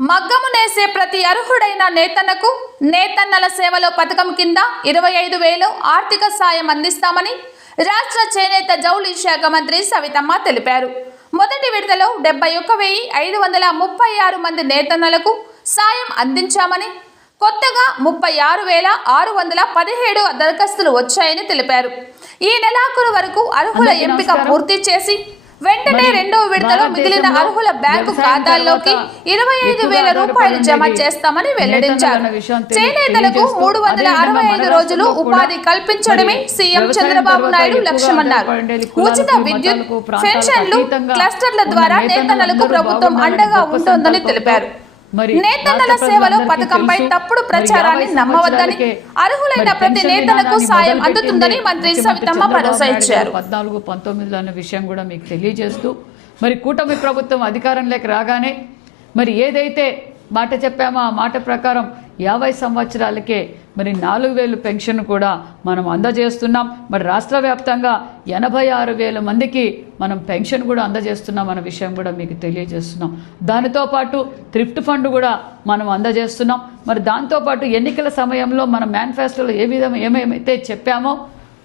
మగ్గము నేసే ప్రతి అర్హుడైన నేతన్నకు నేతన్నల సేవలో పథకం కింద 25,000 ఆర్థిక సాయం అందిస్తామని రాష్ట్ర చేనేత జౌళి శాఖ మంత్రి సవితమ్మ తెలిపారు. మొదటి విడతలో 71,536 మంది నేతన్నలకు సాయం అందించామని, కొత్తగా 36,617 దరఖాస్తులు వచ్చాయని తెలిపారు. ఈ నెలాఖరు వరకు అర్హుల ఎంపిక పూర్తి చేసి వెంటనే రెండవ విడతలో మిగిలిన అర్హుల బ్యాంకు ఖాతాల్లోకి 25,000 రూపాయలు జమ చేస్తామని వెల్లడించారు. చేనేతలకు 365 రోజులు ఉపాధి కల్పించడమే సీఎం చంద్రబాబు నాయుడు లక్ష్యమన్నారు. ఉచిత విద్యుత్, పెన్షన్లు, క్లస్టర్ల ద్వారా నేతన్నలకు ప్రభుత్వం అండగా ఉంటుందని తెలిపారు. నేతన్నల సేవలో పథకంపై తప్పుడు ప్రచారాన్ని నమ్మవద్దని, అర్హులైన ప్రతి నేతలకు సాయం అందుతుందని మంత్రి సవితమ్మ భరోసా ఇచ్చారు. 14-19 అన్న విషయం కూడా మీకు తెలియజేస్తూ, మరి కూటమి ప్రభుత్వం అధికారంలోకి రాగానే మరి ఏదైతే మాట చెప్పామో ఆ మాట ప్రకారం 50 సంవత్సరాలకే మరి 4,000 పెన్షన్ కూడా మనం అందజేస్తున్నాం. మరి రాష్ట్ర వ్యాప్తంగా 86,000 మందికి మనం పెన్షన్ కూడా అందజేస్తున్నాం అన్న విషయం కూడా మీకు తెలియజేస్తున్నాం. దానితో పాటు థ్రిఫ్ట్ ఫండ్ కూడా మనం అందజేస్తున్నాం. మరి దాంతోపాటు ఎన్నికల సమయంలో మన మేనిఫెస్టోలో ఏమేమైతే చెప్పామో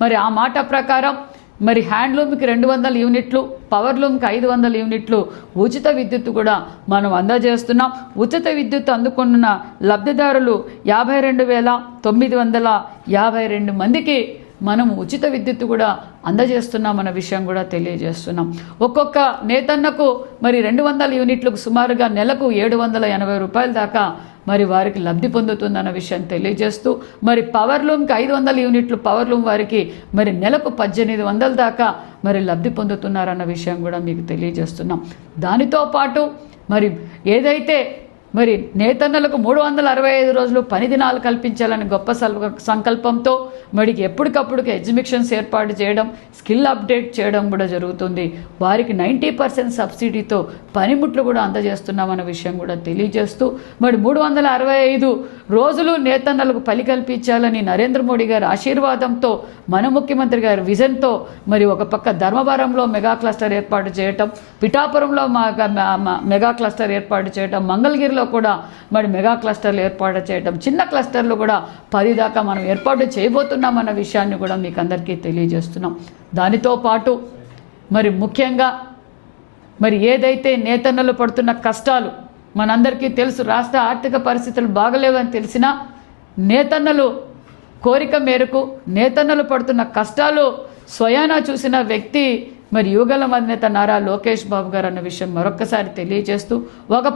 మరి ఆ మాట ప్రకారం మరి హ్యాండ్లూమ్కి 200 యూనిట్లు, పవర్లూమ్కి 500 యూనిట్లు ఉచిత విద్యుత్ కూడా మనం అందజేస్తున్నాం. ఉచిత విద్యుత్ అందుకున్న లబ్ధిదారులు 52,952 మందికి మనం ఉచిత విద్యుత్ కూడా అందజేస్తున్నాం అన్న విషయం కూడా తెలియజేస్తున్నాం. ఒక్కొక్క నేతన్నకు మరి 200 యూనిట్లకు సుమారుగా నెలకు 780 రూపాయల దాకా మరి వారికి లబ్ధి పొందుతుందన్న విషయం తెలియజేస్తూ, మరి పవర్లూమ్కి 500 యూనిట్లు పవర్లూమ్ వారికి మరి నెలకు 1,800 దాకా మరి లబ్ధి పొందుతున్నారన్న విషయం కూడా మీకు తెలియజేస్తున్నాం. దానితో పాటు మరి ఏదైతే మరి నేతన్నలకు 365 రోజులు పని దినాలు కల్పించాలని గొప్ప సంకల్పంతో మరి ఎప్పటికప్పుడు ఎగ్జిబిషన్స్ ఏర్పాటు చేయడం, స్కిల్ అప్డేట్ చేయడం కూడా జరుగుతుంది. వారికి 90% సబ్సిడీతో పనిముట్లు కూడా అందజేస్తున్నామన్న విషయం కూడా తెలియజేస్తూ, మరి 365 రోజులు నేతన్నలకు పని కల్పించాలని నరేంద్ర మోడీ గారి ఆశీర్వాదంతో, మన ముఖ్యమంత్రి గారి విజన్తో మరి ఒక పక్క ధర్మవరంలో మెగా క్లస్టర్ ఏర్పాటు చేయటం, పిఠాపురంలో మెగా క్లస్టర్ ఏర్పాటు చేయటం, మంగళగిరిలో కూడా మరి మెగా క్లస్టర్లు ఏర్పాటు చేయటం, చిన్న క్లస్టర్లు కూడా 10 దాకా మనం ఏర్పాటు చేయబోతున్నామన్న విషయాన్ని కూడా మీకు అందరికీ తెలియజేస్తున్నాం. దానితో పాటు మరి ముఖ్యంగా మరి ఏదైతే నేతన్నలు పడుతున్న కష్టాలు మనందరికీ తెలుసు. రాష్ట్ర ఆర్థిక పరిస్థితులు బాగలేవని తెలిసినా నేతన్నలు కోరిక మేరకు నేతన్నలు పడుతున్న కష్టాలు స్వయానా చూసిన వ్యక్తి మరి యువగళం అధినేత నారా లోకేష్ బాబు గారు అన్న విషయం మరొక్కసారి తెలియజేస్తూ, ఒక